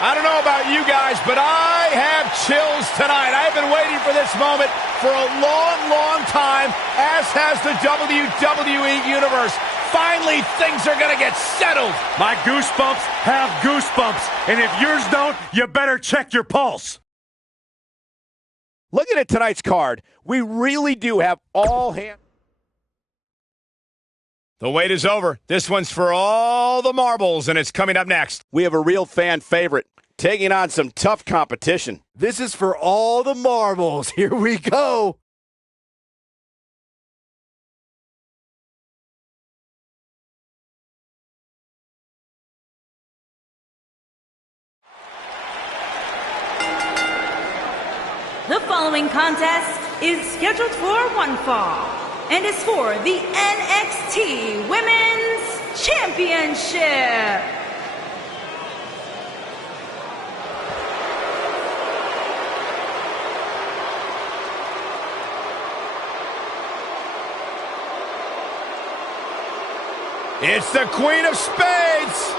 I don't know about you guys, but I have chills tonight. I've been waiting for this moment for a long, long time, as has the WWE Universe. Finally, things are going to get settled. My goosebumps have goosebumps, and if yours don't, you better check your pulse. Looking at tonight's card, we really do have all hands. The wait is over. This one's for all the marbles, and it's coming up next. We have a real fan favorite taking on some tough competition. This is for all the marbles. Here we go. The following contest is scheduled for one fall and is for the NXT Women's Championship. It's the Queen of Spades.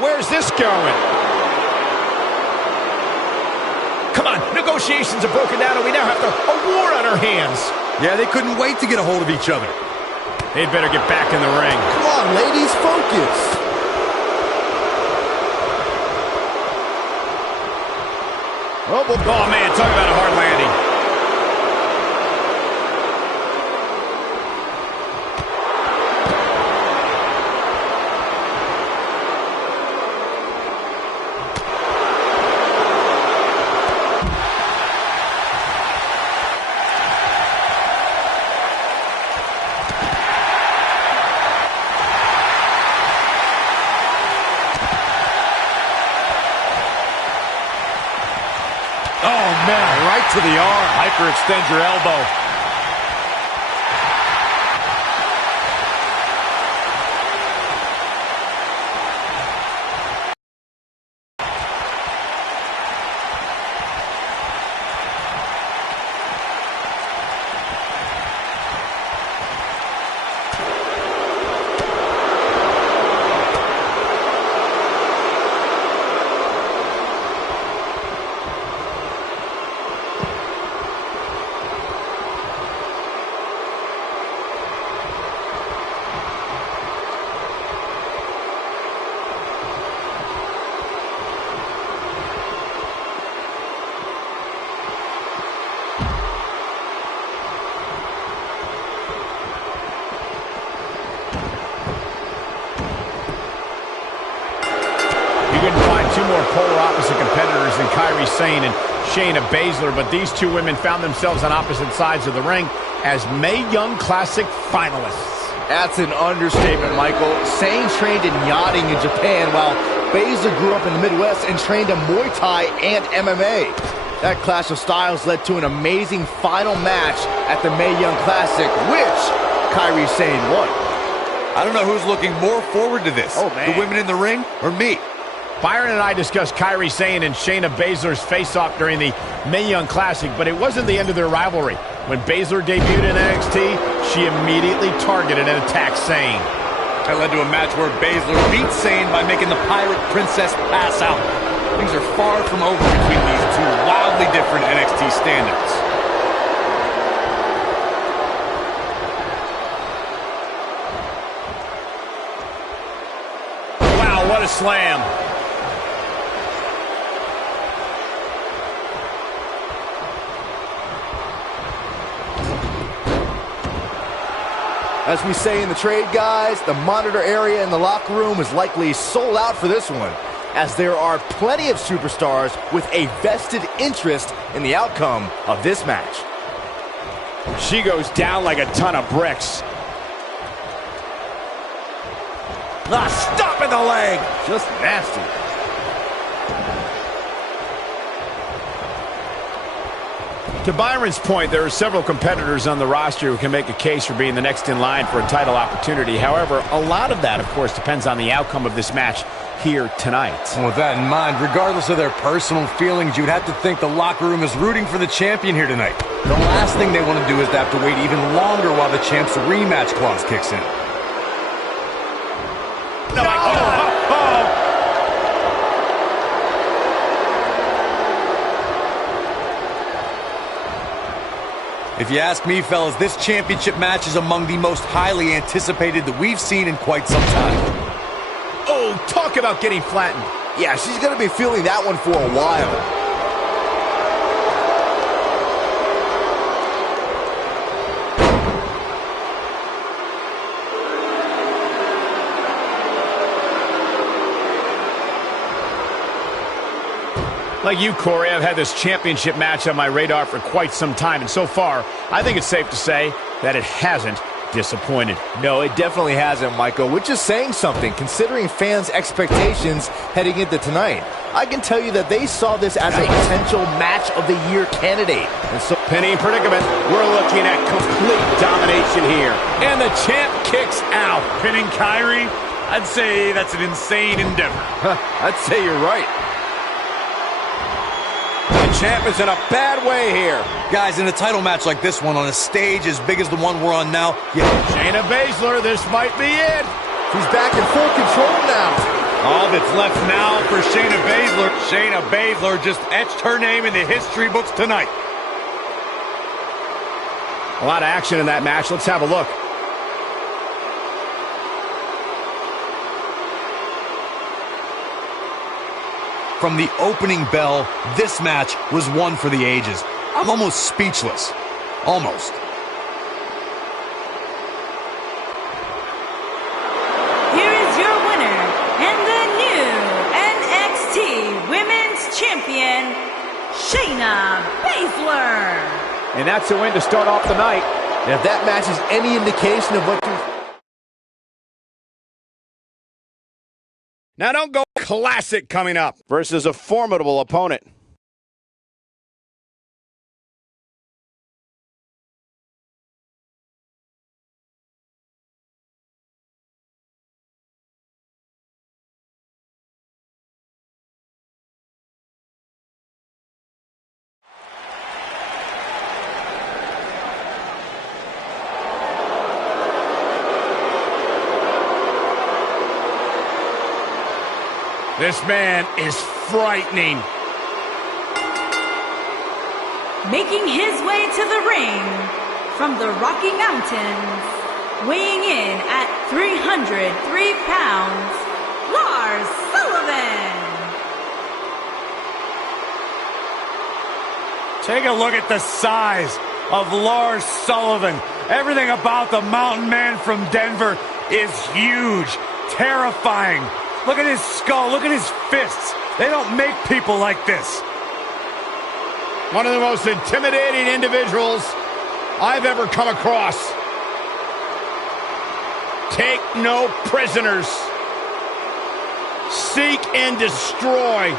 Where's this going? Come on, negotiations have broken down and we now have a war on our hands. Yeah, they couldn't wait to get a hold of each other. They'd better get back in the ring. Come on, ladies, focus. Oh man, talk about a hard landing. Right to the arm. Hyperextend your elbow. Two more polar opposite competitors in Kairi Sane and Shayna Baszler, but these two women found themselves on opposite sides of the ring as Mae Young Classic finalists. That's an understatement, Michael. Sane trained in yachting in Japan, while Baszler grew up in the Midwest and trained in Muay Thai and MMA. That clash of styles led to an amazing final match at the Mae Young Classic, which Kairi Sane won. I don't know who's looking more forward to this. Oh, man. The women in the ring or me? Byron and I discussed Kairi Sane and Shayna Baszler's face-off during the Mae Young Classic, but it wasn't the end of their rivalry. When Baszler debuted in NXT, she immediately targeted and attacked Sane. That led to a match where Baszler beat Sane by making the Pirate Princess pass out. Things are far from over between these two wildly different NXT standards. Wow, what a slam. As we say in the trade, guys, the monitor area in the locker room is likely sold out for this one, as there are plenty of superstars with a vested interest in the outcome of this match. She goes down like a ton of bricks. Stop in the leg! Just nasty. To Byron's point, there are several competitors on the roster who can make a case for being the next in line for a title opportunity. However, a lot of that, of course, depends on the outcome of this match here tonight. And with that in mind, regardless of their personal feelings, you'd have to think the locker room is rooting for the champion here tonight. The last thing they want to do is to have to wait even longer while the champ's rematch clause kicks in. No, my God. If you ask me, fellas, this championship match is among the most highly anticipated that we've seen in quite some time. Oh, talk about getting flattened. Yeah, she's going to be feeling that one for a while. Like you, Corey, I've had this championship match on my radar for quite some time, and so far, I think it's safe to say that it hasn't disappointed. No, it definitely hasn't, Michael, which is saying something, considering fans' expectations heading into tonight. I can tell you that they saw this as a potential match of the year candidate. And so, Penny in predicament, we're looking at complete domination here. And the champ kicks out. Pinning Kyrie? I'd say that's an insane endeavor. I'd say you're right. Champ is in a bad way here. Guys, in a title match like this one, on a stage as big as the one we're on now, Shayna Baszler, this might be it. She's back in full control now. all that's left now for Shayna Baszler. Shayna Baszler just etched her name in the history books tonight. A lot of action in that match. Let's have a look. From the opening bell, this match was one for the ages. I'm almost speechless. Almost. Here is your winner and the new NXT Women's Champion, Shayna Baszler. And that's a win to start off the night. And if that match is any indication of what you're... Now don't go classic coming up versus a formidable opponent. This man is frightening. Making his way to the ring from the Rocky Mountains, weighing in at 303 pounds, Lars Sullivan. Take a look at the size of Lars Sullivan. Everything about the mountain man from Denver is huge, terrifying. Look at his skull. Look at his fists. They don't make people like this. One of the most intimidating individuals I've ever come across. Take no prisoners. Seek and destroy.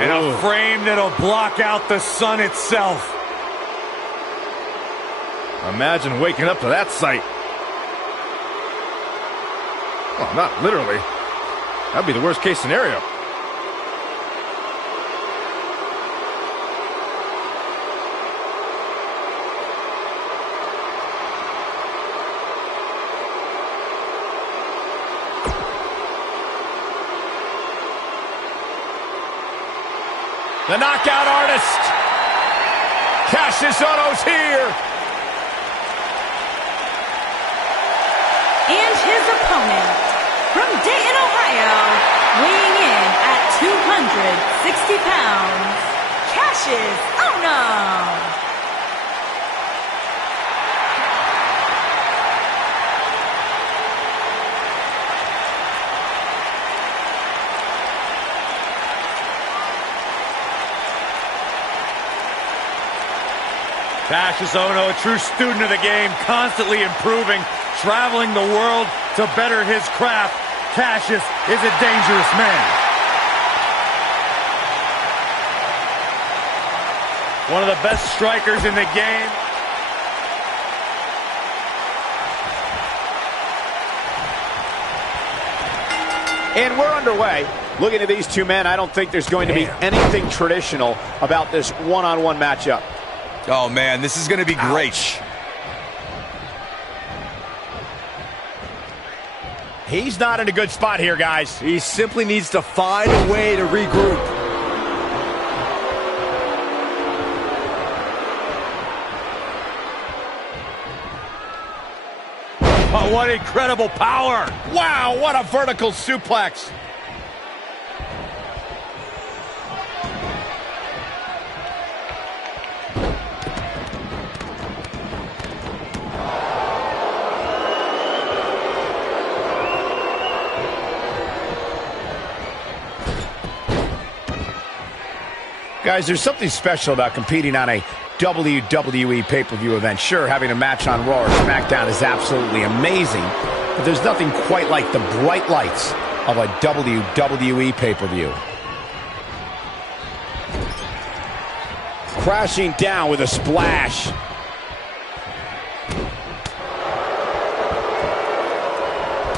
And a frame that'll block out the sun itself. Imagine waking up to that sight. Well, not literally. That'd be the worst case scenario. The knockout artist. Cassius Ohno's here. And his opponent, from Dayton, Ohio, weighing in at 260 pounds, Cassius Ohno. Cassius Ohno, a true student of the game, constantly improving, traveling the world to better his craft. Cassius is a dangerous man. One of the best strikers in the game. And we're underway. Looking at these two men, I don't think there's going to be anything traditional about this one-on-one matchup. Oh, man, this is going to be great. He's not in a good spot here, guys. He simply needs to find a way to regroup. Oh, what incredible power! Wow, what a vertical suplex. Guys, there's something special about competing on a WWE pay-per-view event. Sure, having a match on Raw or SmackDown is absolutely amazing, but there's nothing quite like the bright lights of a WWE pay-per-view. Crashing down with a splash.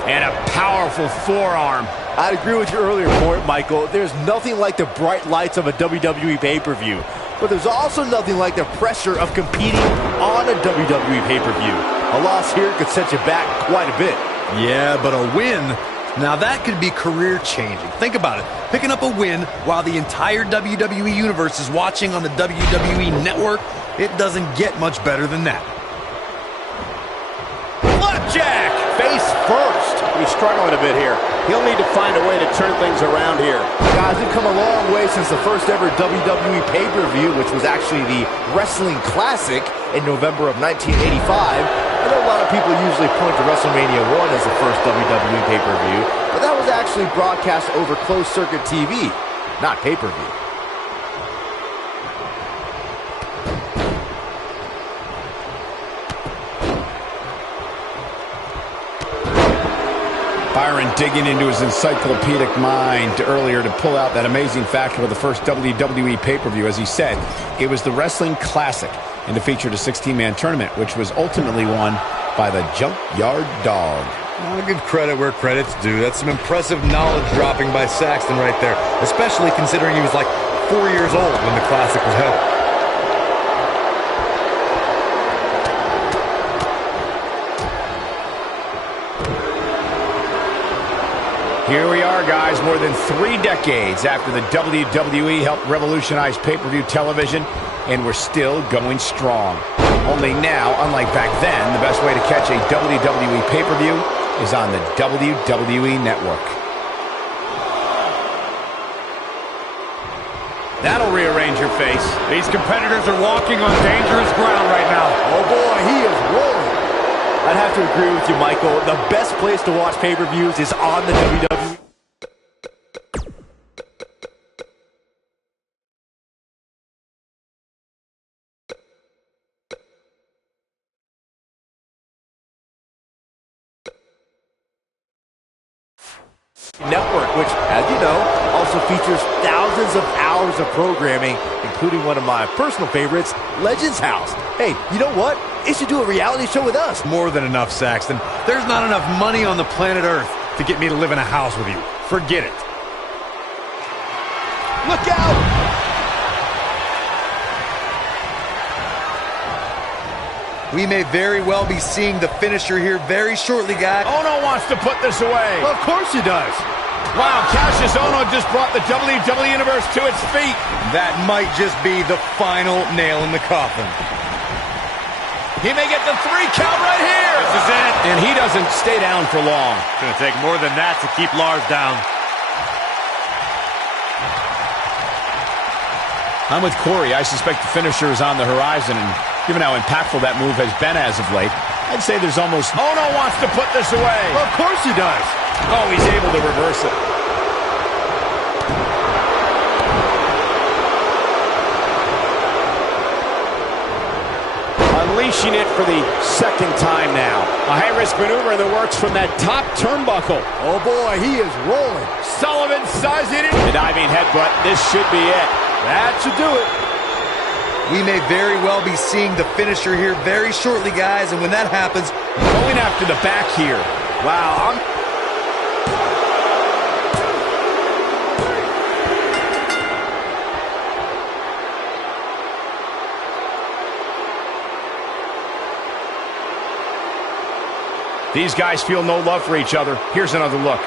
And a powerful forearm. I'd agree with your earlier point, Michael. There's nothing like the bright lights of a WWE pay-per-view. But there's also nothing like the pressure of competing on a WWE pay-per-view. A loss here could set you back quite a bit. Yeah, but a win, now that could be career-changing. Think about it. Picking up a win while the entire WWE Universe is watching on the WWE Network, it doesn't get much better than that. Flapjack! Face first. He's struggling a bit here. He'll need to find a way to turn things around here. Guys, we've come a long way since the first ever WWE pay-per-view, which was actually the Wrestling Classic in November of 1985. I know a lot of people usually point to WrestleMania 1 as the first WWE pay-per-view, but that was actually broadcast over closed-circuit TV, not pay-per-view. Byron digging into his encyclopedic mind earlier to pull out that amazing fact about the first WWE pay-per-view. As he said, it was the Wrestling Classic, and it featured a 16-man tournament, which was ultimately won by the Junkyard Dog. I'll give credit where credit's due. That's some impressive knowledge dropping by Saxton right there, especially considering he was like 4 years old when the Classic was held. Here we are, guys, more than 3 decades after the WWE helped revolutionize pay-per-view television, and we're still going strong. Only now, unlike back then, the best way to catch a WWE pay-per-view is on the WWE Network. That'll rearrange your face. These competitors are walking on dangerous ground right now. Oh boy, he is rolling. I'd have to agree with you, Michael. The best place to watch pay-per-views is on the WWE. Network, which, as you know, also features thousands of hours of programming, including one of my personal favorites, Legends House. Hey, you know what? It should do a reality show with us. More than enough, Saxton. There's not enough money on the planet Earth to get me to live in a house with you. Forget it. Look out! We may very well be seeing the finisher here very shortly, guys. Ono wants to put this away. Of course he does. Wow, Cassius Ono just brought the WWE Universe to its feet. That might just be the final nail in the coffin. He may get the 3 count right here. This is it. And he doesn't stay down for long. It's going to take more than that to keep Lars down. I'm with Corey. I suspect the finisher is on the horizon, and given how impactful that move has been as of late, I'd say there's almost... Ono wants to put this away. Of course he does. Oh, he's able to reverse it. Unleashing it for the second time now. A high-risk maneuver in the works from that top turnbuckle. Oh boy, he is rolling. Sullivan sizing it. The diving headbutt. This should be it. That should do it. We may very well be seeing the finisher here very shortly, guys, and when that happens... Going after the back here. Wow, These guys feel no love for each other. Here's another look.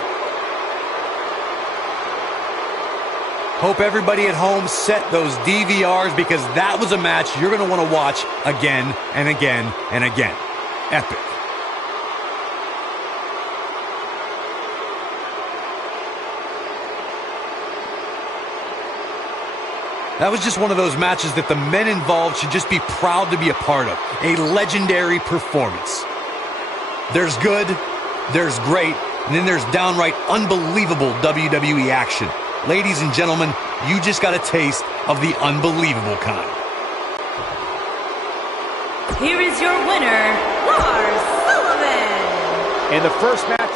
Hope everybody at home set those DVRs, because that was a match you're going to want to watch again and again and again. Epic. That was just one of those matches that the men involved should just be proud to be a part of. A legendary performance. There's good, there's great, and then there's downright unbelievable WWE action. Ladies and gentlemen, you just got a taste of the unbelievable kind. Here is your winner, Lars Sullivan. In the first match.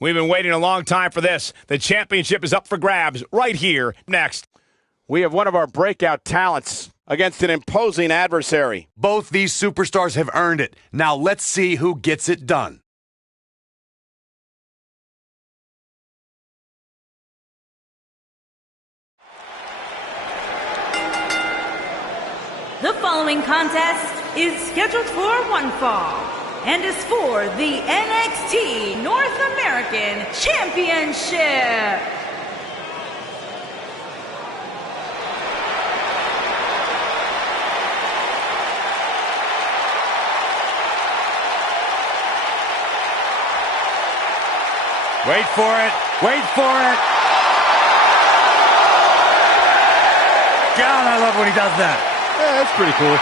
We've been waiting a long time for this. The championship is up for grabs right here, next. We have one of our breakout talents against an imposing adversary. Both these superstars have earned it. Now let's see who gets it done. The following contest is scheduled for one fall and is for the NXT North American Championship. Wait for it. Wait for it. God, I love when he does that. Yeah, that's pretty cool.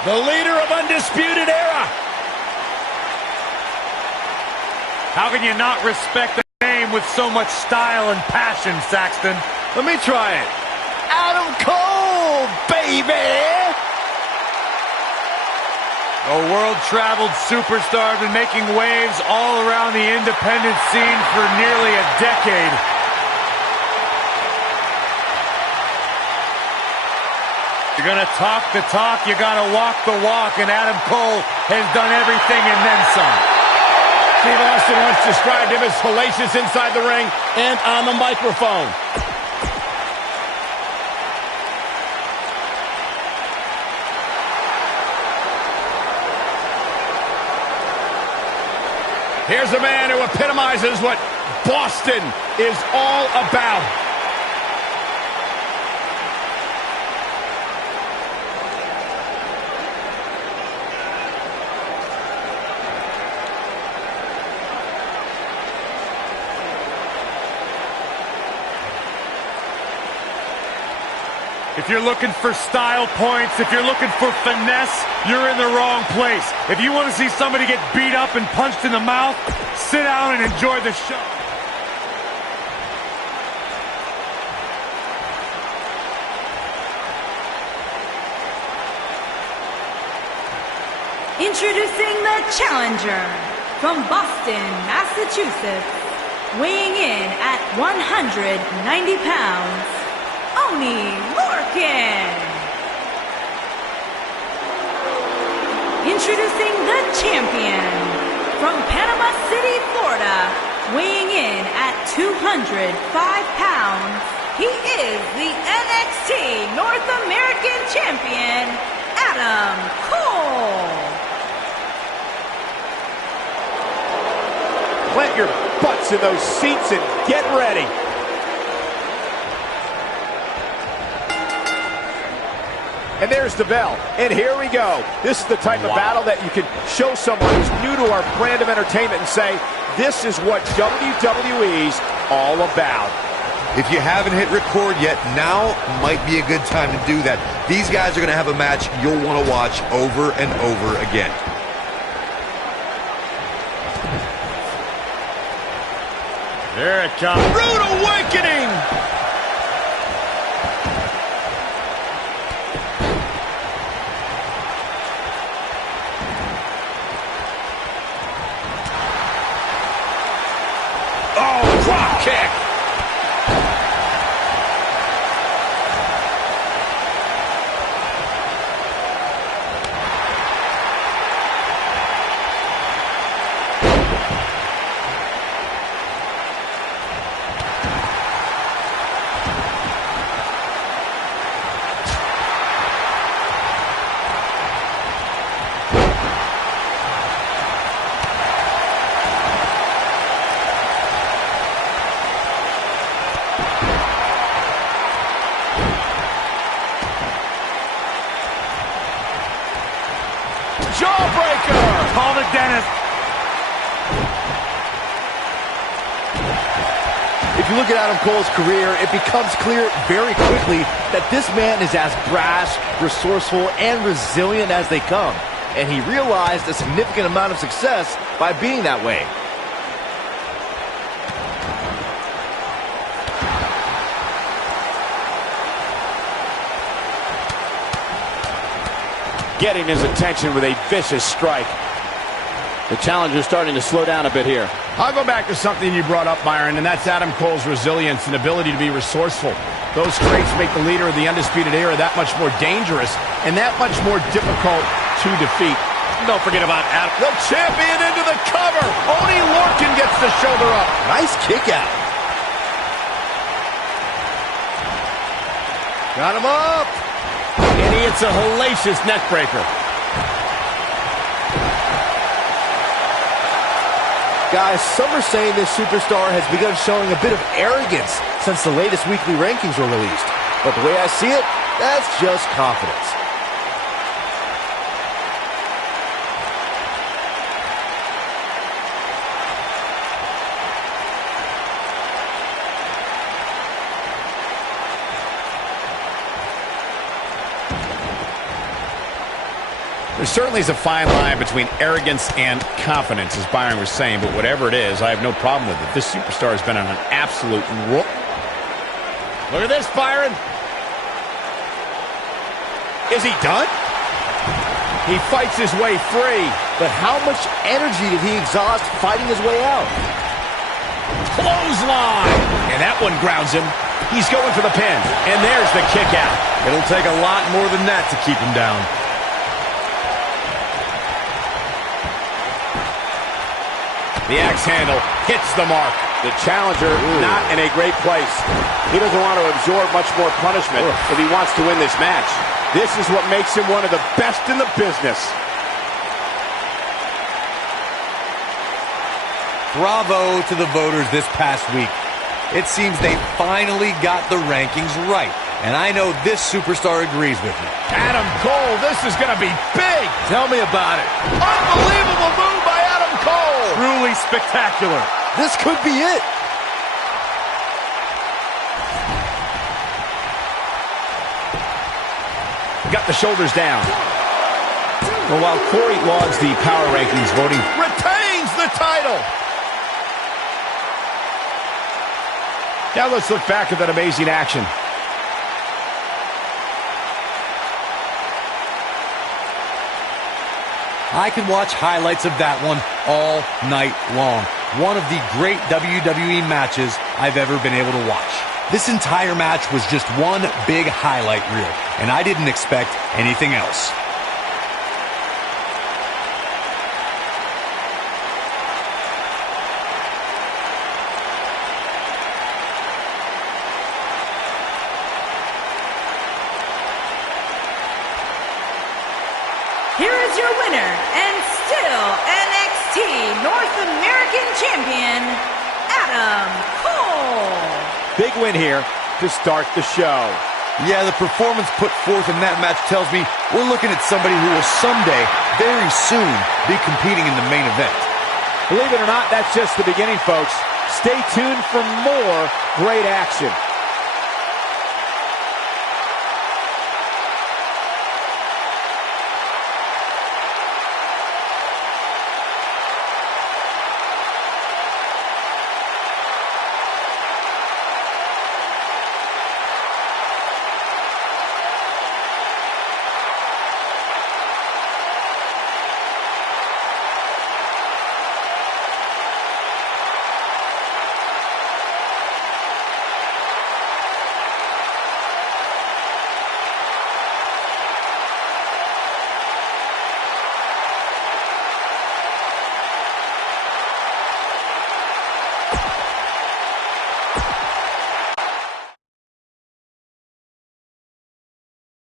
The leader of Undisputed Era. How can you not respect the name with so much style and passion, Saxton? Let me try it. Adam Cole, baby! A world-traveled superstar, been making waves all around the independent scene for nearly a decade. You're gonna talk the talk, you gotta walk the walk, and Adam Cole has done everything and then some. Steve Austin once described him as hellacious inside the ring and on the microphone. Here's a man who epitomizes what Boston is all about. If you're looking for style points, if you're looking for finesse, you're in the wrong place. If you want to see somebody get beat up and punched in the mouth, sit down and enjoy the show. Introducing the challenger from Boston, Massachusetts, weighing in at 190 pounds, Oni Lorcan. Introducing the champion from Panama City, Florida, weighing in at 205 pounds, he is the NXT North American Champion, Adam Cole. Plant your butts in those seats and get ready. And there's the bell. And here we go. This is the type of battle that you can show someone who's new to our brand of entertainment and say, this is what WWE's all about. If you haven't hit record yet, now might be a good time to do that. These guys are going to have a match you'll want to watch over and over again. There it comes. Rude awakening! Oh, drop kick! Call the dentist. If you look at Adam Cole's career, it becomes clear very quickly that this man is as brash, resourceful, and resilient as they come. And he realized a significant amount of success by being that way. Getting his attention with a vicious strike. The challenger's starting to slow down a bit here. I'll go back to something you brought up, Byron, and that's Adam Cole's resilience and ability to be resourceful. Those traits make the leader of the Undisputed Era that much more dangerous and that much more difficult to defeat. Don't forget about Adam. The champion into the cover. Oney Lorcan gets the shoulder up. Nice kick out. Got him up. And he hits a hellacious neck breaker. Guys, some are saying this superstar has begun showing a bit of arrogance since the latest weekly rankings were released. But the way I see it, that's just confidence. There certainly is a fine line between arrogance and confidence, as Byron was saying, but whatever it is, I have no problem with it. This superstar has been on an absolute roll. Look at this, Byron. Is he done? He fights his way free. But how much energy did he exhaust fighting his way out? Clothesline. And that one grounds him. He's going for the pin. And there's the kick out. It'll take a lot more than that to keep him down. The axe handle hits the mark. The challenger not in a great place. He doesn't want to absorb much more punishment if he wants to win this match. This is what makes him one of the best in the business. Bravo to the voters this past week. It seems they finally got the rankings right. And I know this superstar agrees with me. Adam Cole, this is going to be big. Tell me about it. Unbelievable move by Adam Cole. Truly spectacular. This could be it. Got the shoulders down. Well, while Corey logs the power rankings voting, retains the title. Now let's look back at that amazing action. I could watch highlights of that one all night long. One of the great WWE matches I've ever been able to watch. This entire match was just one big highlight reel, and I didn't expect anything else. Here is your winner and still NXT North American Champion, Adam Cole. Big win here to start the show. Yeah, the performance put forth in that match tells me we're looking at somebody who will someday, very soon, be competing in the main event. Believe it or not, that's just the beginning, folks. Stay tuned for more great action.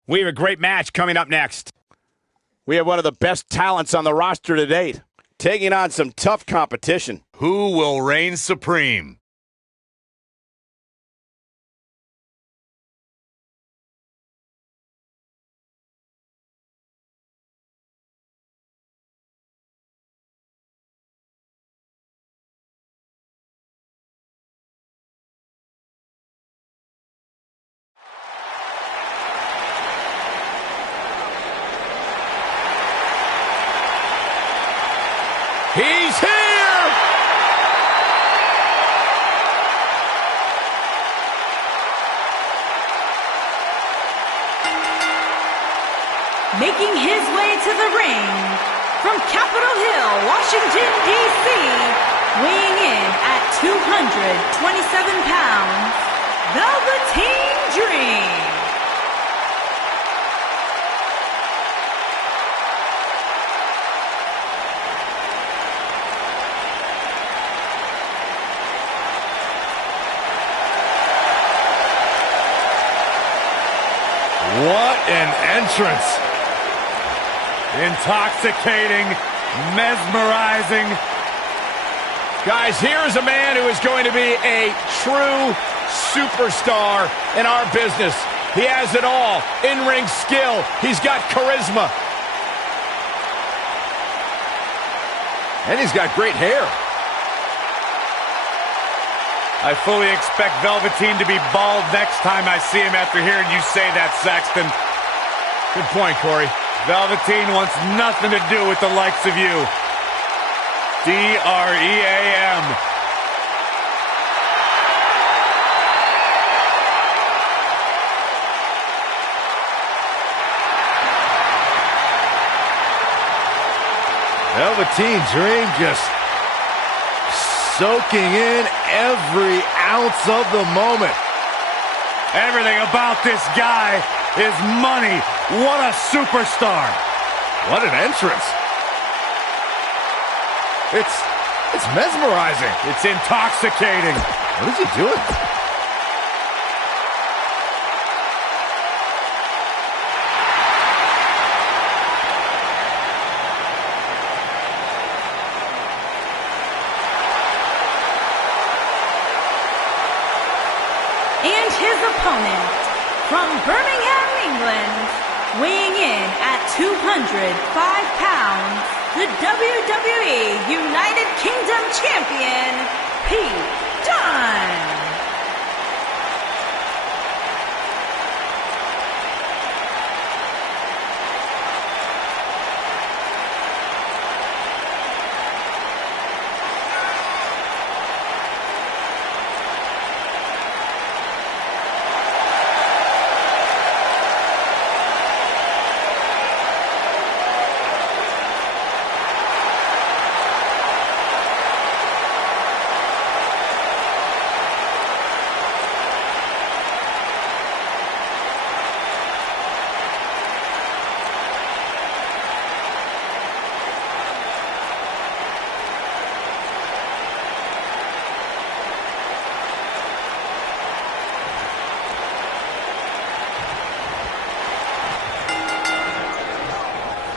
We have a great match coming up next. We have one of the best talents on the roster to date, taking on some tough competition. Who will reign supreme? He's here! Making his way to the ring from Capitol Hill, Washington, D.C., weighing in at 227 pounds, Velveteen Dream. What an entrance! Intoxicating, mesmerizing. Guys, here is a man who is going to be a true superstar in our business. He has it all. In-ring skill. He's got charisma. And he's got great hair. I fully expect Velveteen to be bald next time I see him after hearing you say that, Saxton. Good point, Corey. Velveteen wants nothing to do with the likes of you. D-R-E-A-M. Velveteen Dream just soaking in every ounce of the moment. Everything about this guy is money. What a superstar. What an entrance. It's mesmerizing. It's intoxicating. What is he doing? And his opponent, from Birmingham, England, weighing in at 205 pounds, the WWE United Kingdom Champion, Pete Dunne.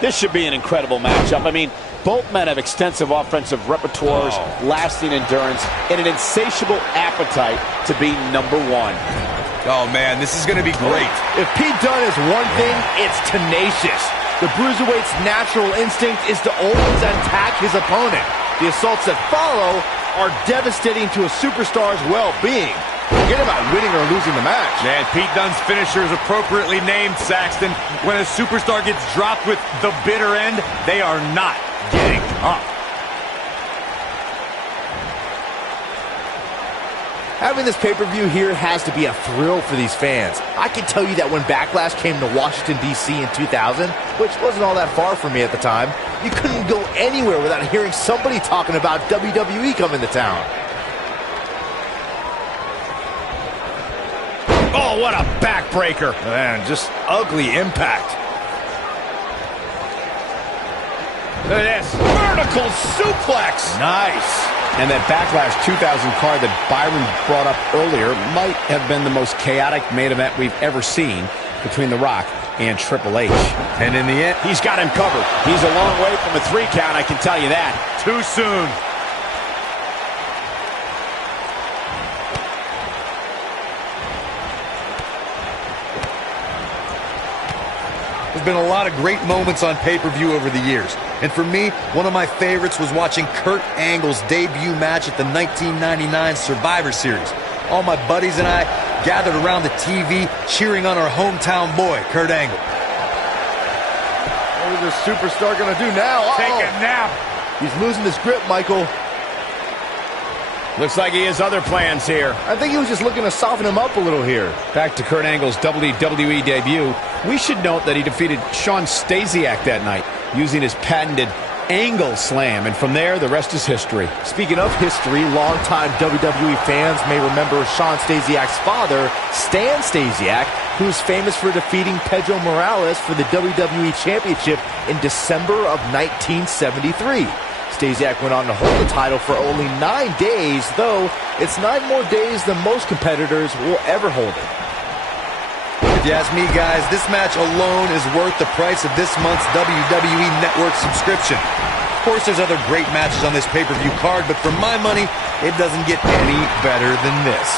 This should be an incredible matchup. I mean, both men have extensive offensive repertoires, lasting endurance, and an insatiable appetite to be number one. Oh, man, this is going to be great. If Pete Dunne is one thing, it's tenacious. The Bruiserweight's natural instinct is to always attack his opponent. The assaults that follow are devastating to a superstar's well-being. Forget about winning or losing the match. Man, Pete Dunne's finisher is appropriately named, Saxton. When a superstar gets dropped with the bitter end, they are not getting up. Having this pay-per-view here has to be a thrill for these fans. I can tell you that when Backlash came to Washington, D.C. in 2000, which wasn't all that far from me at the time, you couldn't go anywhere without hearing somebody talking about WWE coming to town. Oh, what a backbreaker. Man, just ugly impact. Look at this. Vertical suplex. Nice. And that Backlash 2000 card that Byron brought up earlier might have been the most chaotic main event we've ever seen between The Rock and Triple H. And in the end, He's got him covered. He's a long way from a 3 count, I can tell you that. Too soon. There's been a lot of great moments on pay-per-view over the years. And for me, one of my favorites was watching Kurt Angle's debut match at the 1999 Survivor Series. All my buddies and I gathered around the TV cheering on our hometown boy, Kurt Angle. what is this superstar going to do now? Take a nap. He's losing his grip, Michael. Looks like he has other plans here. I think he was just looking to soften him up a little here. Back to Kurt Angle's WWE debut. We should note that he defeated Shawn Stasiak that night using his patented Angle Slam, and from there, the rest is history. Speaking of history, longtime WWE fans may remember Shawn Stasiak's father, Stan Stasiak, who's famous for defeating Pedro Morales for the WWE Championship in December of 1973. Stasiak went on to hold the title for only 9 days, though it's 9 more days than most competitors will ever hold it. If you ask me, guys, this match alone is worth the price of this month's WWE Network subscription. Of course, there's other great matches on this pay-per-view card, but for my money, it doesn't get any better than this.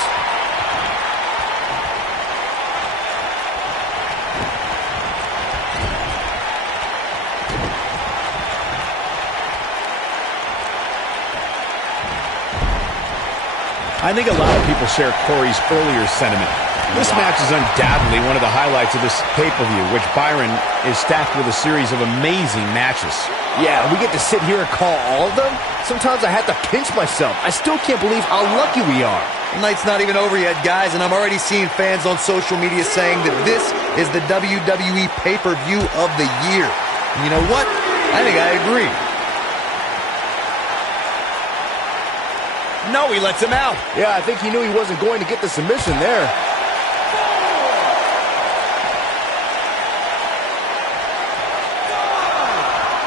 I think a lot of people share Corey's earlier sentiment. This match is undoubtedly one of the highlights of this pay-per-view, which Byron is stacked with a series of amazing matches. Yeah, we get to sit here and call all of them. Sometimes I have to pinch myself. I still can't believe how lucky we are. The night's not even over yet, guys, and I'm already seeing fans on social media saying that this is the WWE pay-per-view of the year. And you know what? I think I agree. No, he lets him out. Yeah, I think he knew he wasn't going to get the submission there.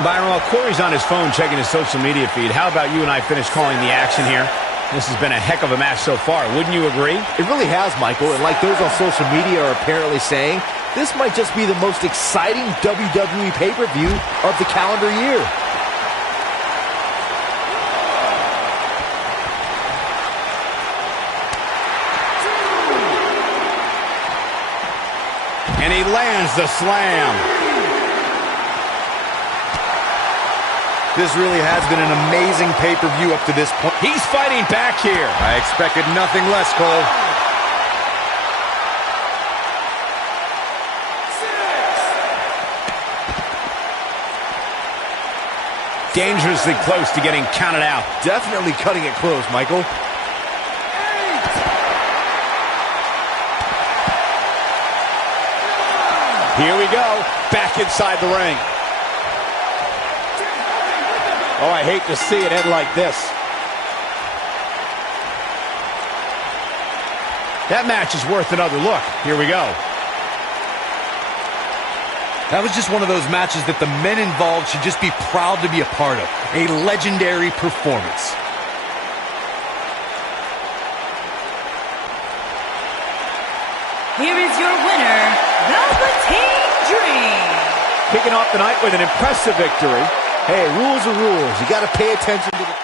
Byron, while Corey's on his phone checking his social media feed, how about you and I finish calling the action here? This has been a heck of a match so far. Wouldn't you agree? It really has, Michael. And like those on social media are apparently saying, this might just be the most exciting WWE pay-per-view of the calendar year. And he lands the slam. This really has been an amazing pay-per-view up to this point. He's fighting back here. I expected nothing less, Cole. Dangerously close to getting counted out. Definitely cutting it close, Michael. Here we go, back inside the ring. Oh, I hate to see it end like this. That match is worth another look. Here we go. That was just one of those matches that the men involved should just be proud to be a part of. A legendary performance. Here is your winner, Velveteen Dream. Kicking off the night with an impressive victory. Hey, rules are rules. You got to pay attention to the...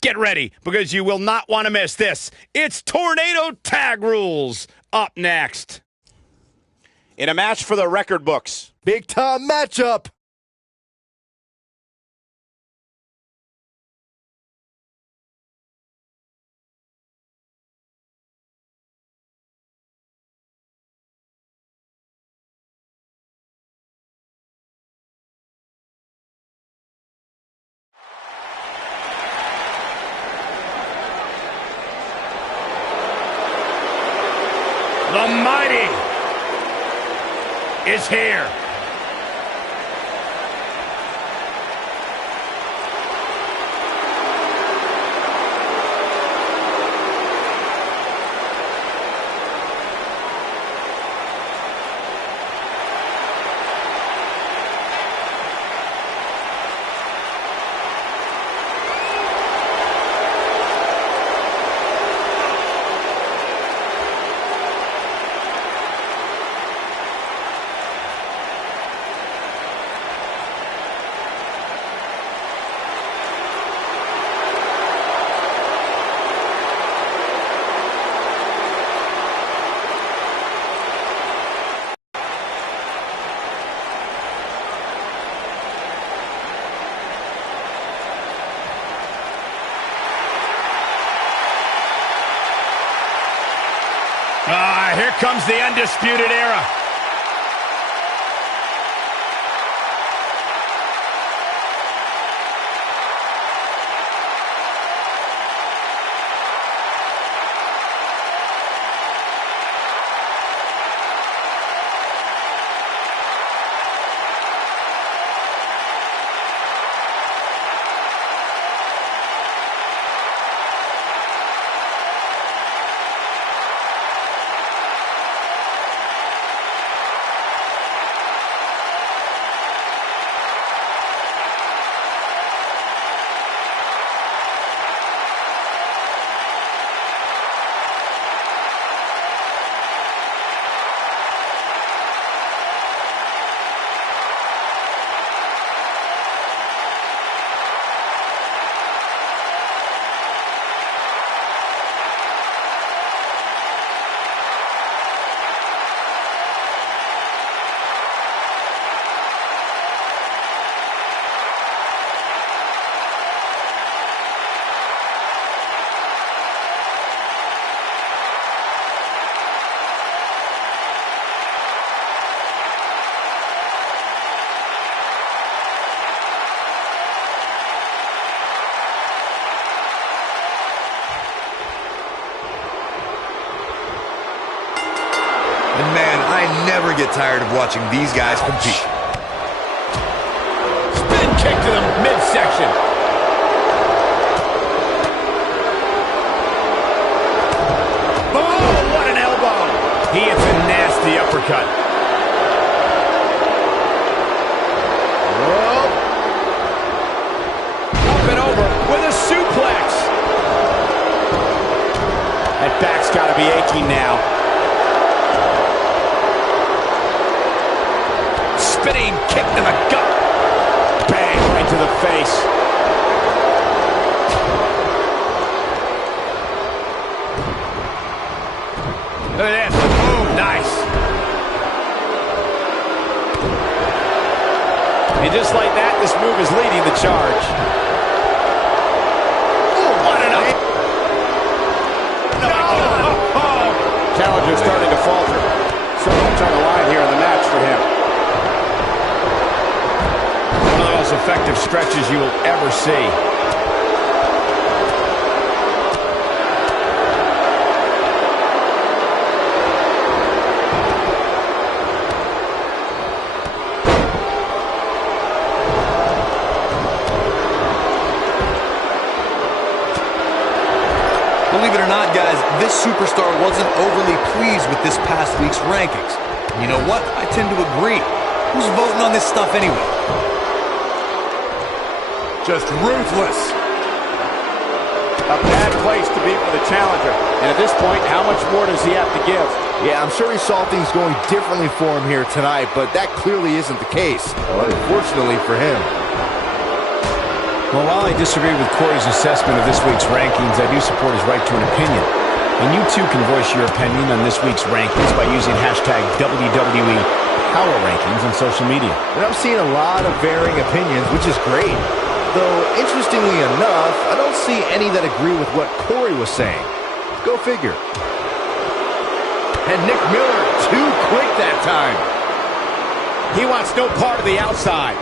Get ready, because you will not want to miss this. It's Tornado Tag Rules up next. In a match for the record books. Big time matchup. The Mighty is here. Here comes the Undisputed Era. And man, I never get tired of watching these guys compete. Spin kick to the midsection. Oh, what an elbow. He hits a nasty uppercut. Whoa. Up and over with a suplex. That back's got to be aching now. Spinning kick to the gut. Bang, right to the face. Look at this. Boom, nice. And just like that, this move is leading the charge. Ooh, what an up. Challenger's starting to falter. So much on the line here in the match for him. One of the most effective stretches you will ever see. Believe it or not, guys, this superstar wasn't overly pleased with this past week's rankings. And you know what? I tend to agree. Who's voting on this stuff anyway? Just ruthless. A bad place to be for the challenger. And at this point, how much more does he have to give? Yeah, I'm sure he saw things going differently for him here tonight, but that clearly isn't the case, unfortunately for him. Well, while I disagree with Corey's assessment of this week's rankings, I do support his right to an opinion. And you too can voice your opinion on this week's rankings by using hashtag WWE Power Rankings on social media. And I'm seeing a lot of varying opinions, which is great. Though, interestingly enough, I don't see any that agree with what Corey was saying. Go figure. And Nick Miller, too quick that time. He wants no part of the outside.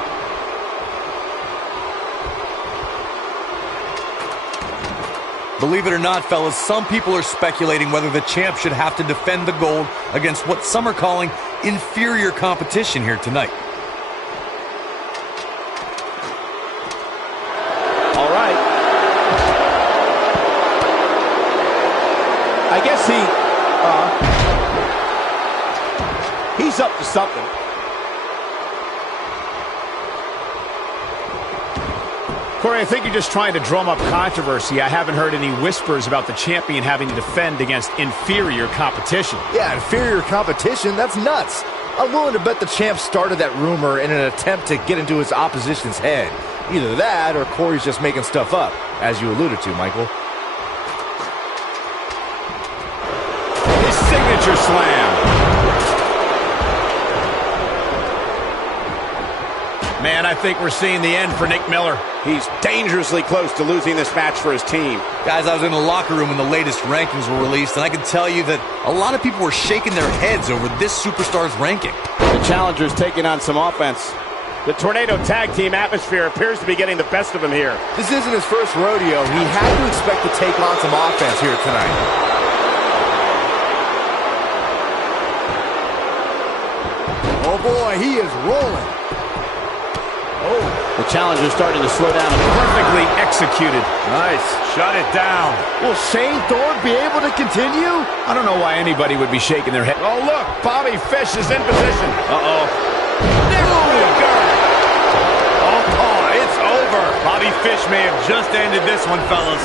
Believe it or not, fellas, some people are speculating whether the champ should have to defend the gold against what some are calling inferior competition here tonight. All right. I guess he's up to something. Corey, I think you're just trying to drum up controversy. I haven't heard any whispers about the champion having to defend against inferior competition. Yeah, inferior competition? That's nuts. I'm willing to bet the champ started that rumor in an attempt to get into his opposition's head. Either that or Corey's just making stuff up, as you alluded to, Michael. His signature slam. Man, I think we're seeing the end for Nick Miller. He's dangerously close to losing this match for his team. Guys, I was in the locker room when the latest rankings were released, and I can tell you that a lot of people were shaking their heads over this superstar's ranking. The challenger's taking on some offense. The Tornado Tag Team atmosphere appears to be getting the best of him here. This isn't his first rodeo. He had to expect to take on some offense here tonight. Oh boy, he is rolling. Oh, the challenger's starting to slow down. Perfectly executed. Nice. Shut it down. Will Shane Thorne be able to continue? I don't know why anybody would be shaking their head. Oh, look, Bobby Fish is in position. Uh-oh. It's over. Bobby Fish may have just ended this one, fellas.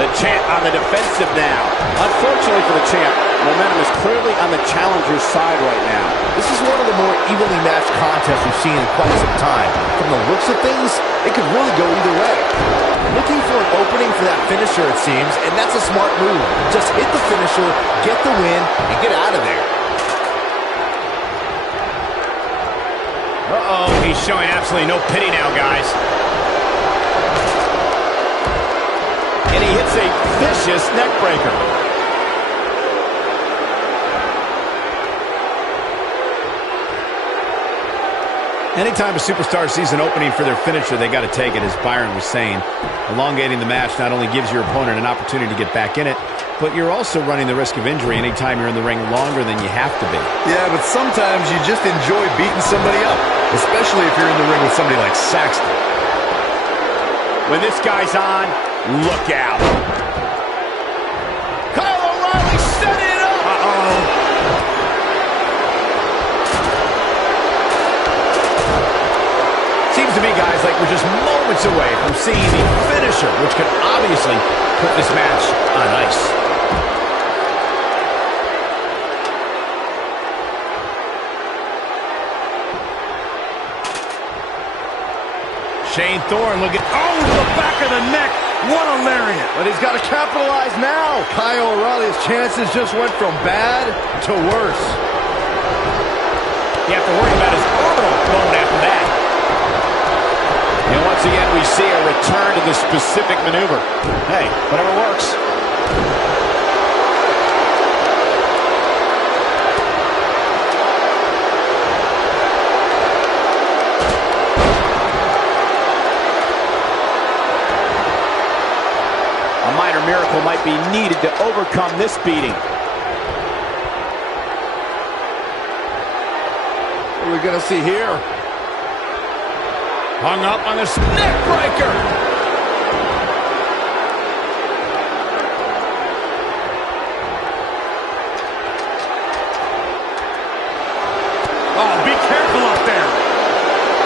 The champ on the defensive now. Unfortunately for the champ, momentum is clearly on the challenger's side right now. This is one of the more evenly matched contests we've seen in quite some time. From the looks of things, it could really go either way. Looking for an opening for that finisher, it seems, and that's a smart move. Just hit the finisher, get the win, and get out of there. Uh-oh, he's showing absolutely no pity now, guys. And he hits a vicious neck breaker. Anytime a superstar sees an opening for their finisher, they got to take it, as Byron was saying. Elongating the match not only gives your opponent an opportunity to get back in it, but you're also running the risk of injury anytime you're in the ring longer than you have to be. Yeah, but sometimes you just enjoy beating somebody up, especially if you're in the ring with somebody like Saxton. When this guy's on, look out. Kyle O'Reilly setting it up. Seems to me, guys, like we're just moments away from seeing the finisher, which could obviously put this match on ice. Shane Thorne looking, oh, to the back of the neck. What a lariat. But he's got to capitalize now. Kyle O'Reilly's chances just went from bad to worse. You have to worry about his orbital going after that. And once again, we see a return to the specific maneuver. Hey, whatever works. A minor miracle might be needed to overcome this beating. What are we going to see here? Hung up on this neck breaker. Oh, be careful up there.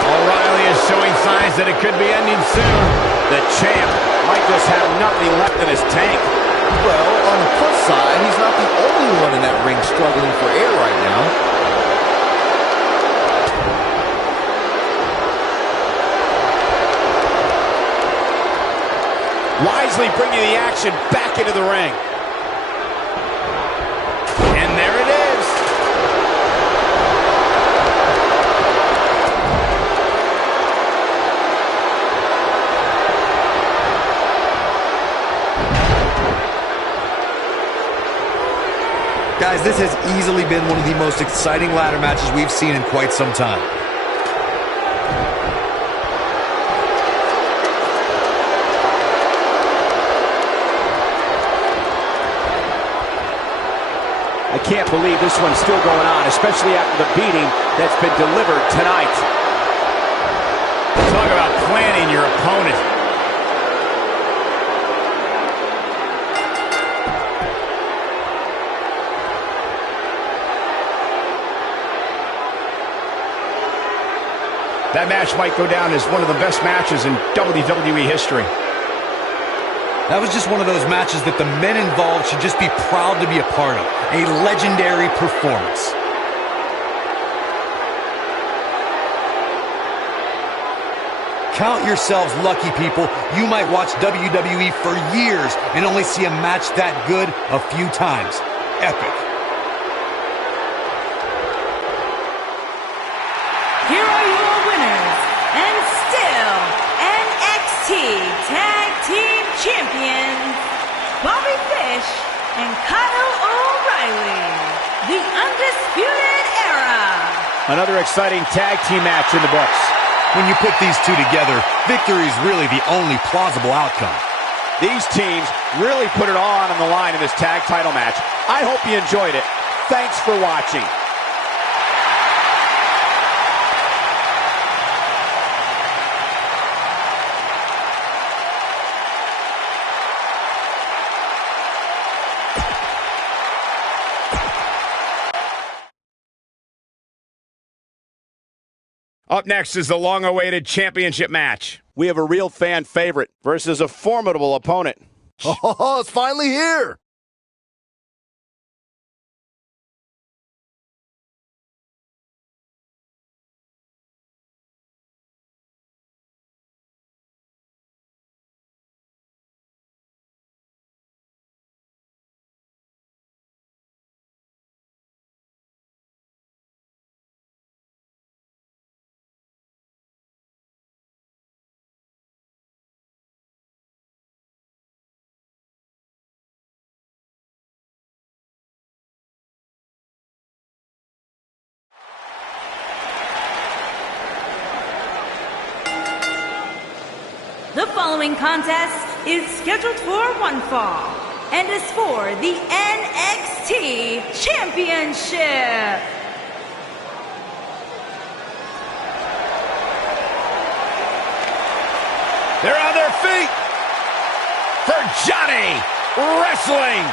O'Reilly is showing signs that it could be ending soon. The champ might just have nothing left in his tank. Well, on the plus side, he's not the only one in that ring struggling for air right now. Wisely bringing the action back into the ring. And there it is. Guys, this has easily been one of the most exciting ladder matches we've seen in quite some time. I can't believe this one's still going on, especially after the beating that's been delivered tonight. Talk about planning your opponent. That match might go down as one of the best matches in WWE history. That was just one of those matches that the men involved should just be proud to be a part of. A legendary performance. Count yourselves lucky, people. You might watch WWE for years and only see a match that good a few times. Epic. Here are your winners, and still NXT Tag Team Champions, Bobby Fish and Kyle O'Reilly, the Undisputed Era. Another exciting tag team match in the books. When you put these two together, victory is really the only plausible outcome. These teams really put it all on the line in this tag title match. I hope you enjoyed it. Thanks for watching. Up next is the long-awaited championship match. We have a real fan favorite versus a formidable opponent. Oh, it's finally here. The following contest is scheduled for one fall. and is for the NXT Championship. They're on their feet for Johnny Wrestling.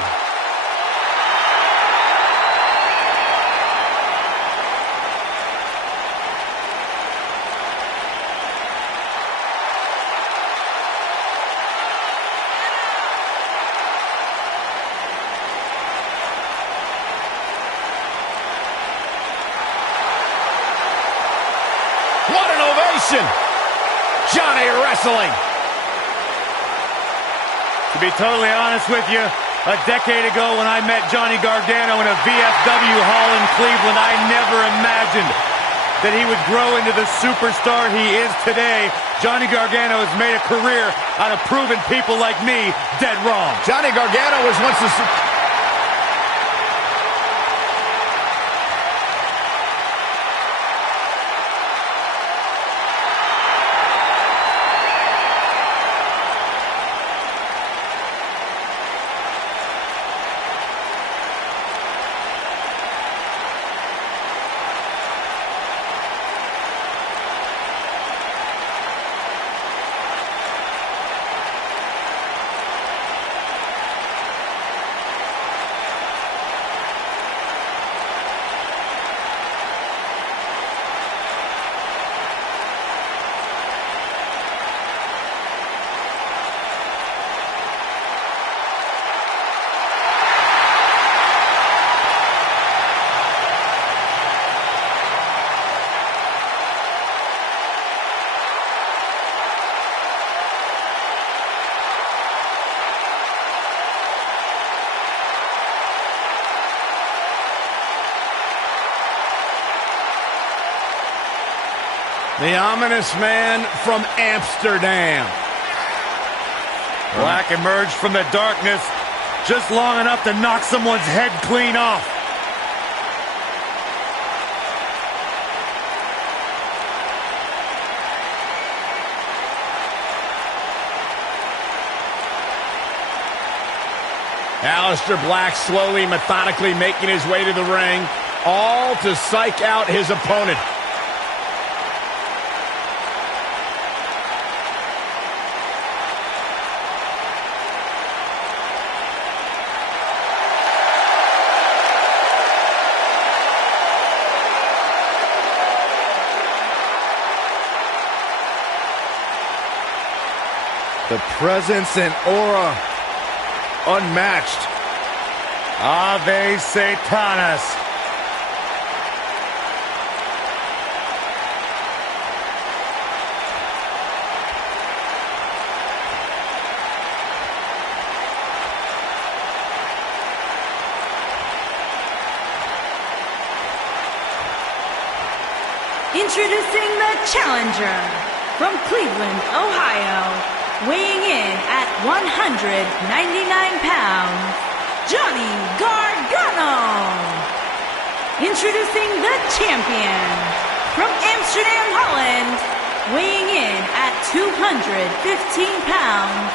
What an ovation! Johnny Wrestling. To be totally honest with you, a decade ago when I met Johnny Gargano in a VFW hall in Cleveland, I never imagined that he would grow into the superstar he is today. Johnny Gargano has made a career out of proving people like me dead wrong. Johnny Gargano was once the... The ominous man from Amsterdam. Black emerged from the darkness just long enough to knock someone's head clean off. Aleister Black slowly, methodically making his way to the ring, all to psych out his opponent. The presence and aura unmatched. Ave Satanas. Introducing the challenger from Cleveland, Ohio, weighing in at 199 pounds, Johnny Gargano. Introducing the champion from Amsterdam, Holland, weighing in at 215 pounds,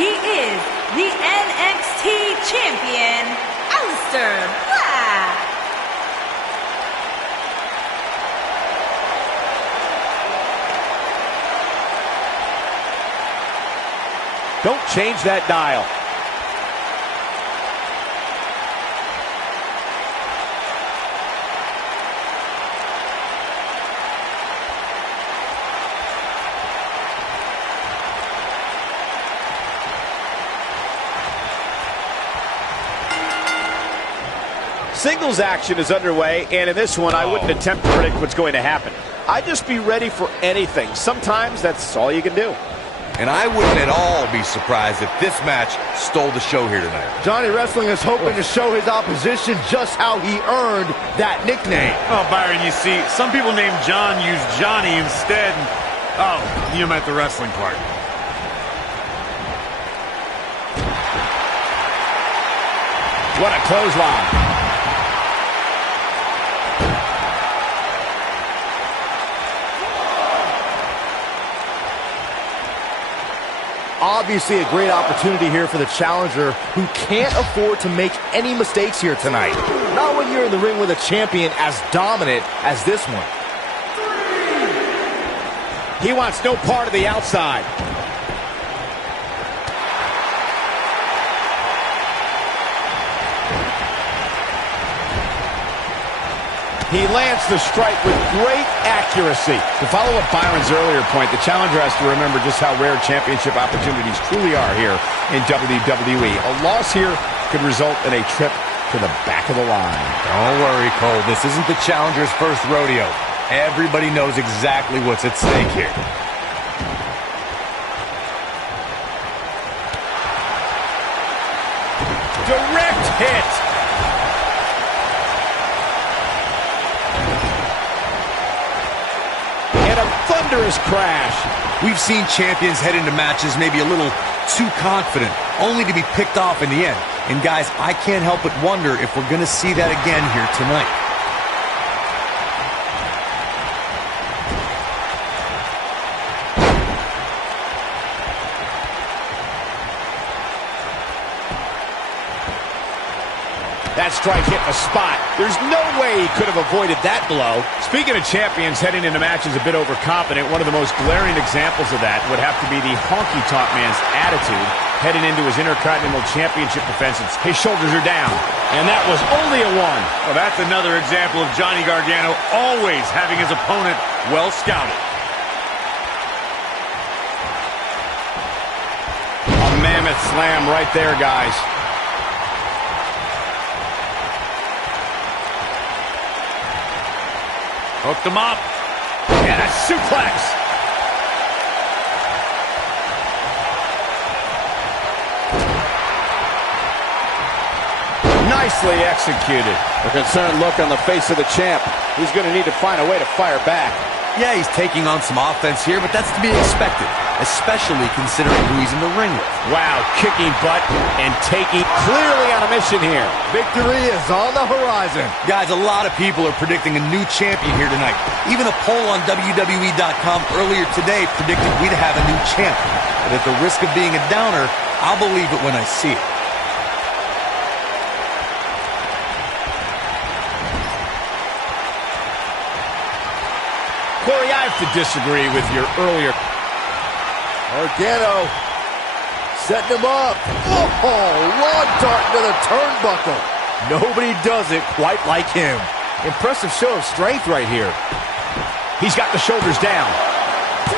he is the NXT champion, Aleister Black. Don't change that dial. Singles action is underway, and in this one, I wouldn't attempt to predict what's going to happen. I'd just be ready for anything. Sometimes that's all you can do. And I wouldn't at all be surprised if this match stole the show here tonight. Johnny Wrestling is hoping to show his opposition just how he earned that nickname. Oh, Byron, you see, some people named John use Johnny instead. Oh, you meant the wrestling part. What a clothesline. Obviously a great opportunity here for the challenger who can't afford to make any mistakes here tonight. Not when you're in the ring with a champion as dominant as this one. He wants no part of the outside. He lands the strike with great accuracy. To follow up Byron's earlier point, the challenger has to remember just how rare championship opportunities truly are here in WWE. A loss here could result in a trip to the back of the line. Don't worry, Cole. This isn't the challenger's first rodeo. Everybody knows exactly what's at stake here. Direct hit. And a thunderous crash. We've seen champions head into matches maybe a little too confident, only to be picked off in the end. And guys, I can't help but wonder if we're going to see that again here tonight. That strike hit the spot. There's no way he could have avoided that blow. Speaking of champions heading into matches a bit overconfident, one of the most glaring examples of that would have to be the honky-tonk man's attitude heading into his Intercontinental Championship defense. His shoulders are down, and that was only a one. Well, that's another example of Johnny Gargano always having his opponent well scouted. A mammoth slam right there, guys. Hooked him up. And a suplex. Nicely executed. A concerned look on the face of the champ. He's going to need to find a way to fire back. Yeah, he's taking on some offense here, but that's to be expected, especially considering who he's in the ring with. Wow, kicking butt and taking clearly on a mission here. Victory is on the horizon. Guys, a lot of people are predicting a new champion here tonight. Even a poll on WWE.com earlier today predicted we'd have a new champ. But at the risk of being a downer, I'll believe it when I see it. Corey, I have to disagree with your earlier. Gargano setting him up. Oh, long dart to the turnbuckle. Nobody does it quite like him. Impressive show of strength right here. He's got the shoulders down.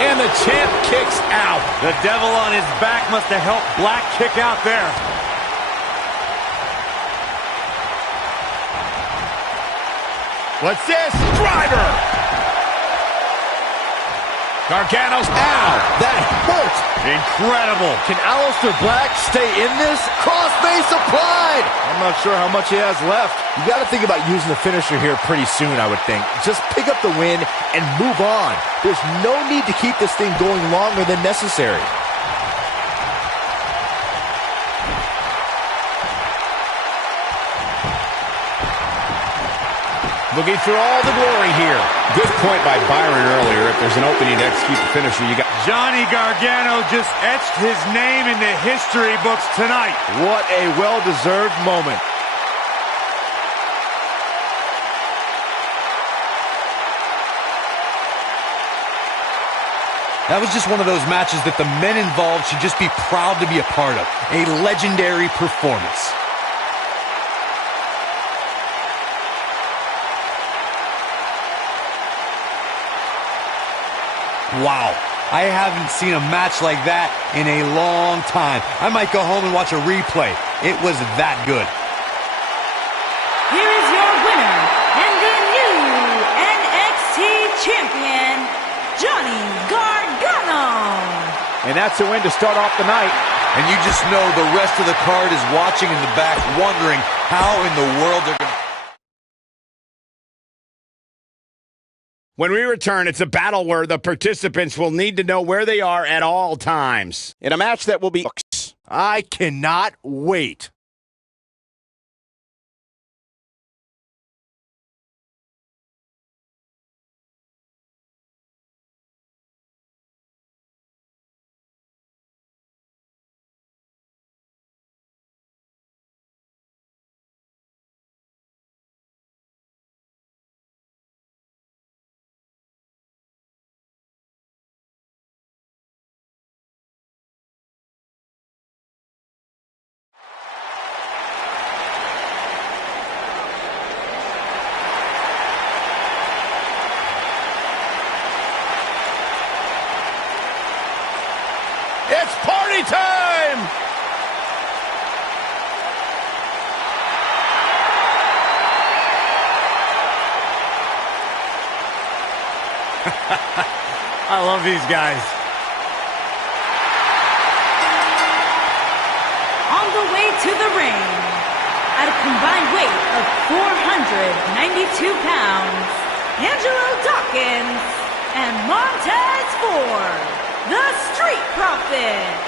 And the champ kicks out. The devil on his back must have helped Black kick out there. What's this? Driver! Gargano's out. That hurt. Incredible. Can Aleister Black stay in this? Crossface applied. I'm not sure how much he has left. You got to think about using the finisher here pretty soon, I would think. Just pick up the win and move on. There's no need to keep this thing going longer than necessary. Looking for all the glory here. Good point by Byron earlier. If there's an opening to execute the finisher, you got... Johnny Gargano just etched his name in the history books tonight. What a well-deserved moment. That was just one of those matches that the men involved should just be proud to be a part of. A legendary performance. Wow, I haven't seen a match like that in a long time. I might go home and watch a replay. It was that good. Here is your winner and the new NXT champion, Johnny Gargano. And that's a win to start off the night. And you just know the rest of the card is watching in the back, wondering how in the world they're going to... When we return, it's a battle where the participants will need to know where they are at all times. In a match that will be... I cannot wait. I love these guys. On the way to the ring, at a combined weight of 492 pounds, Angelo Dawkins and Montez Ford, the Street Profits.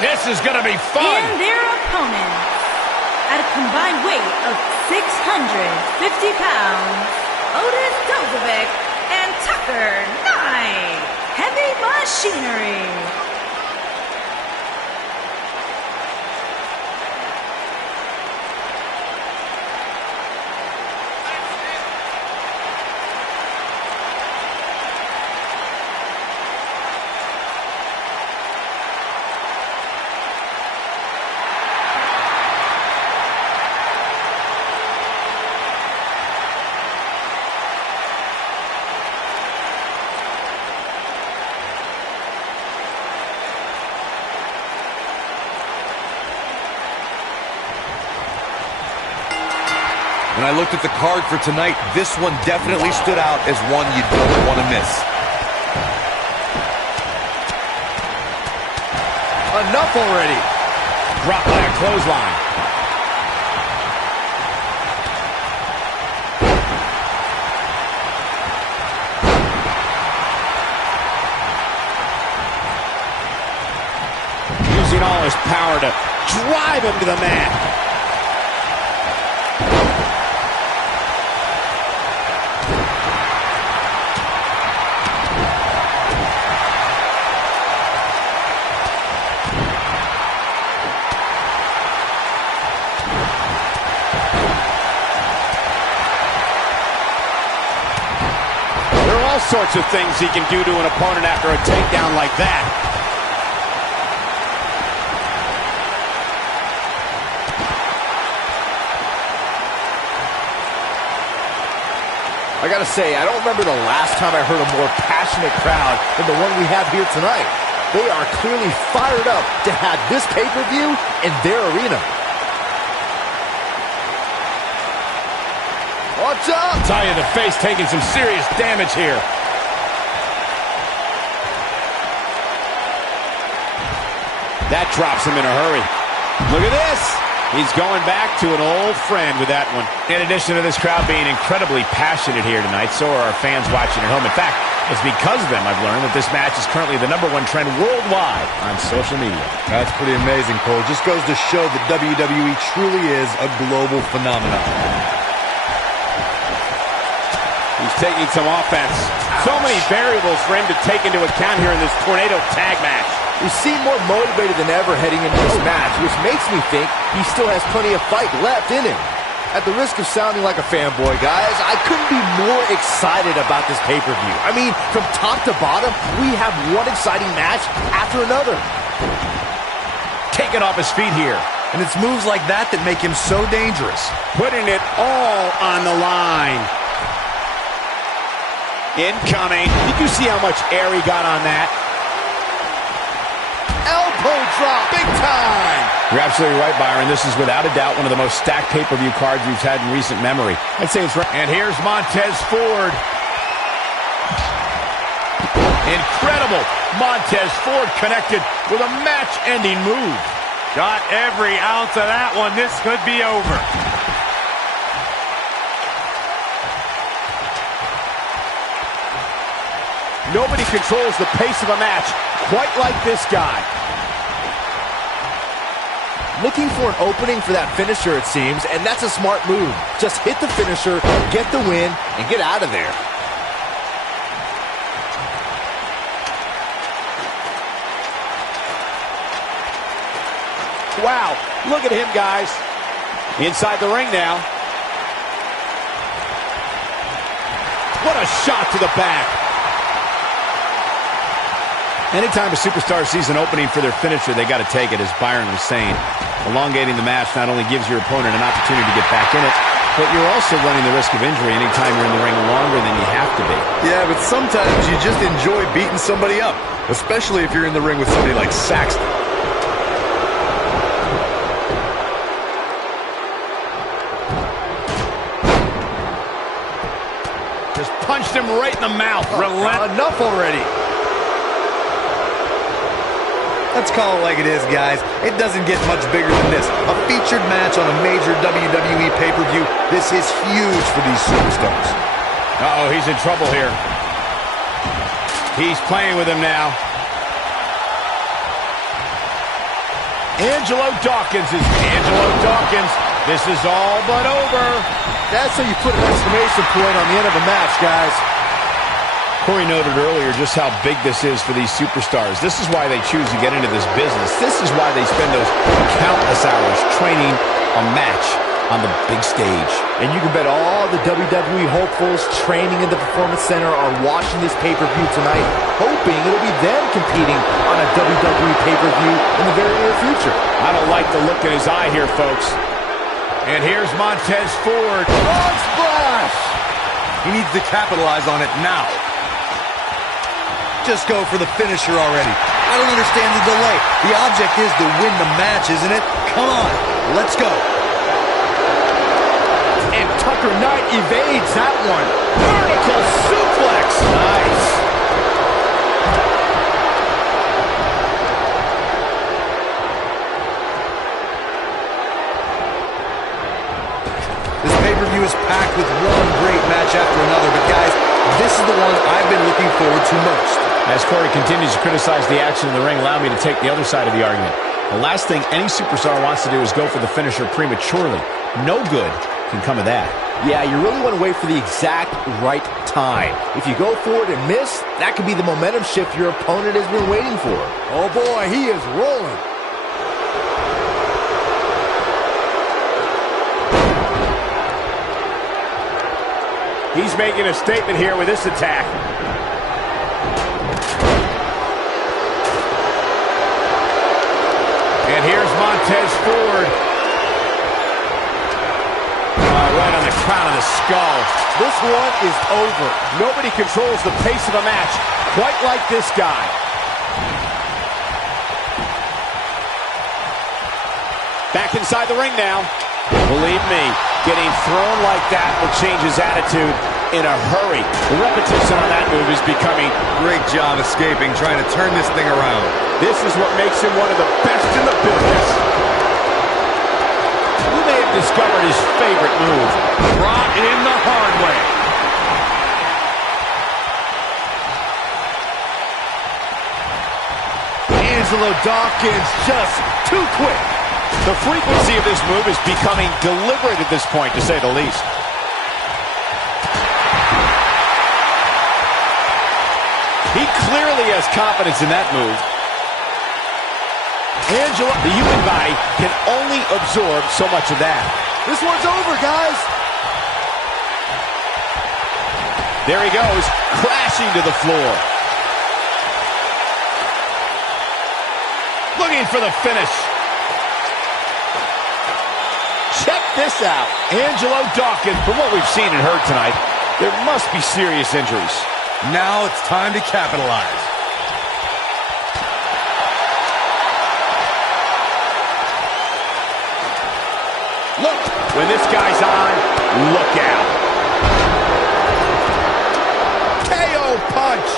This is going to be fun. And their opponents, at a combined weight of 650 pounds, Otis Dozovic and Tucker Knight, Heavy Machinery. When I looked at the card for tonight, this one definitely stood out as one you don't want to miss. Enough already. Dropped by a clothesline. Using all his power to drive him to the mat. Sorts of things he can do to an opponent after a takedown like that. I gotta say, I don't remember the last time I heard a more passionate crowd than the one we have here tonight. They are clearly fired up to have this pay-per-view in their arena. Watch out! I'll tell you, the face taking some serious damage here. That drops him in a hurry. Look at this. He's going back to an old friend with that one. In addition to this crowd being incredibly passionate here tonight, so are our fans watching at home. In fact, it's because of them I've learned that this match is currently the #1 trend worldwide on social media. That's pretty amazing, Cole. Just goes to show that WWE truly is a global phenomenon. He's taking some offense. So many variables for him to take into account here in this tornado tag match. He seemed more motivated than ever heading into this match, which makes me think he still has plenty of fight left in him. At the risk of sounding like a fanboy, guys, I couldn't be more excited about this pay-per-view. I mean, from top to bottom, we have one exciting match after another. Taking off his feet here. And it's moves like that that make him so dangerous. Putting it all on the line. Incoming. Did you see how much air he got on that? Elbow drop, big time. You're absolutely right, Byron. This is without a doubt one of the most stacked pay-per-view cards we've had in recent memory. I'd say it's right. And here's Montez Ford. Incredible. Montez Ford connected with a match-ending move. Got every ounce of that one. This could be over. Nobody controls the pace of a match quite like this guy. Looking for an opening for that finisher, it seems, and that's a smart move. Just hit the finisher, get the win, and get out of there. Wow, look at him, guys. Inside the ring now. What a shot to the back. Anytime a superstar sees an opening for their finisher, they got to take it, as Byron was saying. Elongating the match not only gives your opponent an opportunity to get back in it, but you're also running the risk of injury anytime you're in the ring longer than you have to be. Yeah, but sometimes you just enjoy beating somebody up, especially if you're in the ring with somebody like Saxton. Just punched him right in the mouth. Enough already. Let's call it like it is, guys. It doesn't get much bigger than this. A featured match on a major WWE pay-per-view. This is huge for these superstars. Uh-oh, he's in trouble here. He's playing with him now. Angelo Dawkins is Angelo Dawkins. This is all but over. That's how you put an exclamation point on the end of a match, guys. Corey noted earlier just how big this is for these superstars. This is why they choose to get into this business. This is why they spend those countless hours training a match on the big stage. And you can bet all the WWE hopefuls training in the Performance Center are watching this pay-per-view tonight, hoping it'll be them competing on a WWE pay-per-view in the very near future. I don't like the look in his eye here, folks. And here's Montez Ford. Frog splash! He needs to capitalize on it now. Just go for the finisher already. I don't understand the delay. The object is to win the match, isn't it? Come on, let's go. And Tucker Knight evades that one. Vertical suplex. Nice. This pay-per-view is packed with one great match after another, but guys, this is the one I've been looking forward to most. As Corey continues to criticize the action in the ring, allow me to take the other side of the argument. The last thing any superstar wants to do is go for the finisher prematurely. No good can come of that. Yeah, you really want to wait for the exact right time. If you go for it and miss, that could be the momentum shift your opponent has been waiting for. Oh boy, he is rolling. He's making a statement here with this attack. And here's Montez Ford. Right on the crown of the skull. This one is over. Nobody controls the pace of a match quite like this guy. Back inside the ring now. Believe me, getting thrown like that will change his attitude in a hurry. The repetition on that move is becoming... Great job escaping, trying to turn this thing around. This is what makes him one of the best in the business. You may have discovered his favorite move. Brought in the hard way. Angelo Dawkins just too quick. The frequency of this move is becoming deliberate at this point, to say the least. He clearly has confidence in that move. Angelo, the human body, can only absorb so much of that. This one's over, guys. There he goes, crashing to the floor. Looking for the finish. Check this out. Angelo Dawkins. From what we've seen and heard tonight, there must be serious injuries. Now it's time to capitalize. Look, when this guy's on, look out. KO punch.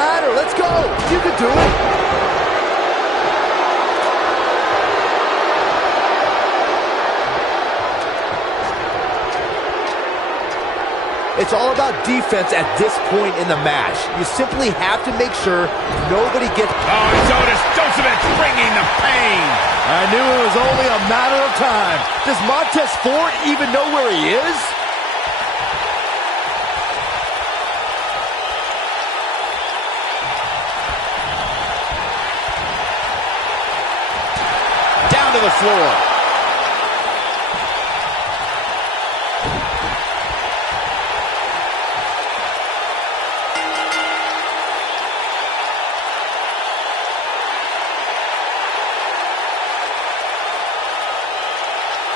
ladder. Let's go. You can do it. It's all about defense at this point in the match. You simply have to make sure nobody gets... Oh, it's Otis Joseph bringing the pain. I knew it was only a matter of time. Does Montez Ford even know where he is? Down to the floor.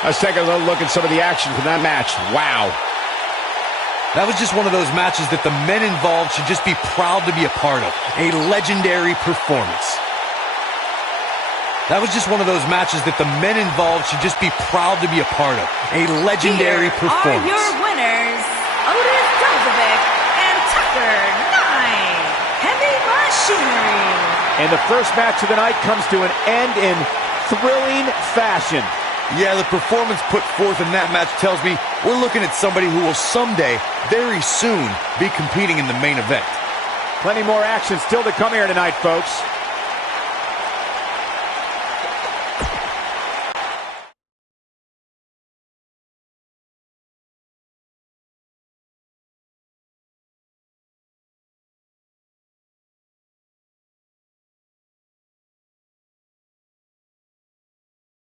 Let's take a little look at some of the action from that match. Wow. That was just one of those matches that the men involved should just be proud to be a part of. A legendary performance. That was just one of those matches that the men involved should just be proud to be a part of. A legendary performance. Are your winners, Otis Joseph and Tucker 9. Heavy Machinery. And the first match of the night comes to an end in thrilling fashion. Yeah, the performance put forth in that match tells me we're looking at somebody who will someday, very soon, be competing in the main event. Plenty more action still to come here tonight, folks.